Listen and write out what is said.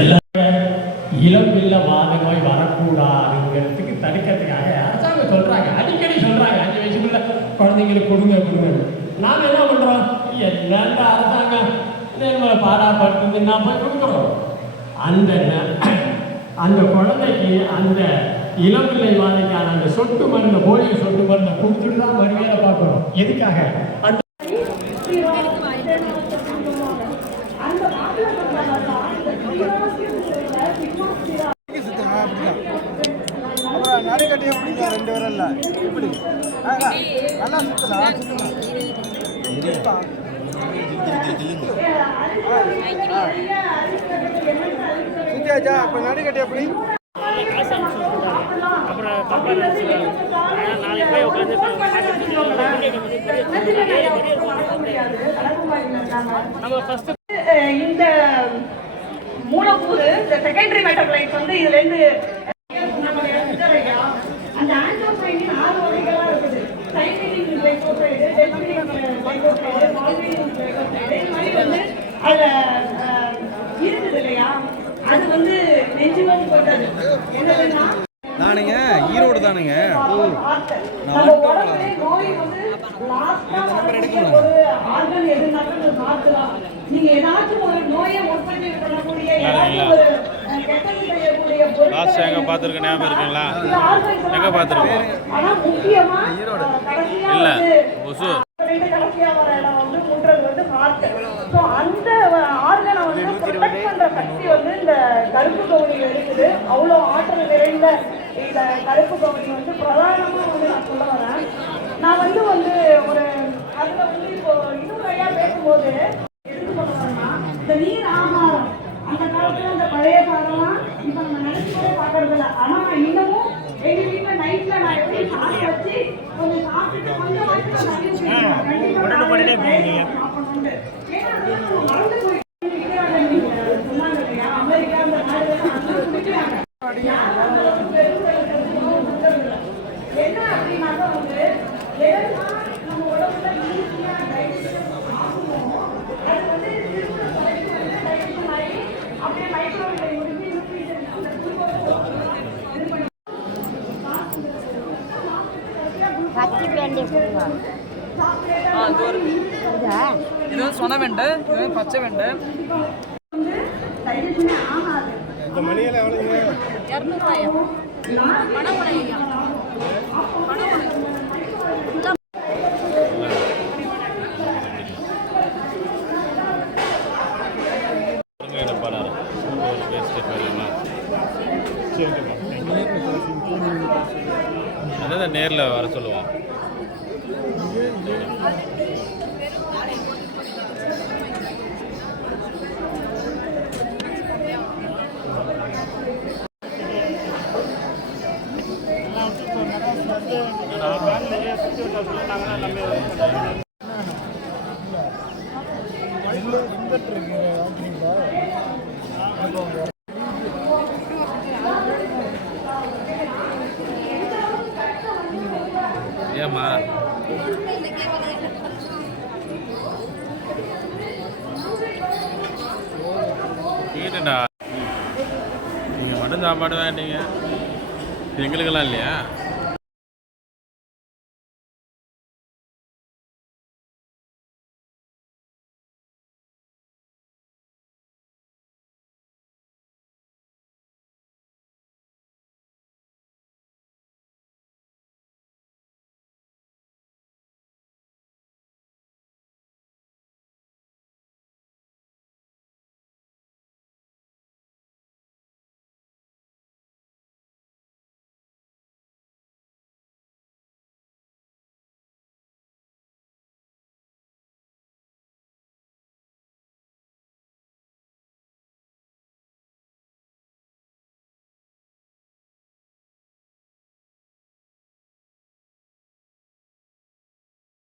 எல்லா இளம்பில்ல வாத நோய் வரக்கூடாதுங்கிறதுக்கு தடுக்கிறதுக்காக அரசாங்கம் சொல்கிறாங்க, அடிக்கடி சொல்கிறாங்க 5 வயசுக்குள்ள குழந்தைங்களுக்கு கொடுங்க. நாம் என்ன பண்ணுறோம்? என்னென்ன அரசாங்கம் நம்மளை பாடாப்படுத்துதுன்னா போய் கொடுக்குறோம். அந்த குழந்தைக்கு அந்த இளம்பிள்ளை வாதைக்கான அந்த சொட்டு மருந்து, போலியோ சொட்டு மருந்தை கொடுத்துட்டு தான் மறுவேலை பார்க்குறோம். எதுக்காக? நடுக்கட்டியே பிடிக்கும் 2 விரல்ல இப்படி நல்லா சுத்தலாம். சுத்தியாச்சா? இப்போ நடுக்கட்டி எப்படி? இந்த மூலக்கூறு இந்த செகண்டரி மெட்டபிளைட்ஸ் வந்து இதுல இருந்து அந்த ஆன்டோசைனின் 6 வகைகளா இருக்குது. சைக்ளிக் கிளைகோசைடு, டெஸ்டினிக் கிளைகோசைடு, மால்டினிக் கிளைகோசைடு, இந்த மாதிரி வந்து அதுல இருக்குது இல்லையா? அது வந்து நெஞ்சுவலி பண்றது என்னதுன்னா நானுங்க ஈரோடு தானுங்க. நம்ம உடம்புல நோய் வந்து ஒரு ஆர்கன் எதுனாலும் மாற்றலாம். நீங்க ஏதாச்சும் ஒரு நோயை உற்பத்தி பண்ணக்கூடிய ஏதாச்சும் ஒரு கெட்டது செய்யக்கூடிய லாஸ்ட் எங்க பாத்துருக்க ஞாபகம் இருக்குங்களா? எங்க பாத்துருக்கோம்? ஆனா முக்கியமா கடைசியா இல்ல ஒசு கடைசியா வர இடம் வந்து முன்றது வந்து ஹார்ட். ஸோ அந்த ஆர்கனை வந்து ப்ரொடெக்ட் பண்ற சக்தி வந்து இந்த கருப்பு கவுனியில் இருக்குது. அவ்வளோ ஆற்றல் நிறைந்த இந்த கருப்பு கவுனி வந்து பிரதானமா வந்து நான் சொல்ல வரேன். நான் வந்து ஒரு அதுல வந்து இப்போ இன்னொரு ஐயா பேசும்போது எதுக்கு சொல்ல வரேன்னா, இந்த நீர் ஆகாரம் அந்த காலத்துல அந்த பழைய காலம்லாம் இப்ப நம்ம நினைச்சுக்கவே பார்க்கறது இல்லை. ஆனா இன்னமும் எங்க வீட்டுல நைட்ல நான் எப்படி சாப்பிட்டு வச்சு கொஞ்சம் சாப்பிட்டுட்டு கொஞ்சம் சாப்பிடணும்னு மறந்து போய் சொன்னாங்க இல்லையா? அமெரிக்கா அந்த நாடுகள் என்ன அப்படின்னாக்க வந்து எதெல்லாம் நம்ம உடம்புல ஈஸியா டைஜஷன் ஆகுமோ அது வந்து டைஜஷன் ஆகி அப்படியே மைக்ரோவேவ்ல முடிஞ்சு இது சொன்ன வெண்டை, இது பச்சை வெண்டை. டைஜஷனே ஆகாது. இந்த மணியில எவ்வளவுங்க? 200 ரூபாயா? பணமுறையா? அதான் நேரில் வர சொல்லுவோம். ஏம்மா கேட்டுடா, நீங்கள் மட்டும் சாப்பாடு வேண்டீங்க, எங்களுக்கெல்லாம் இல்லையா?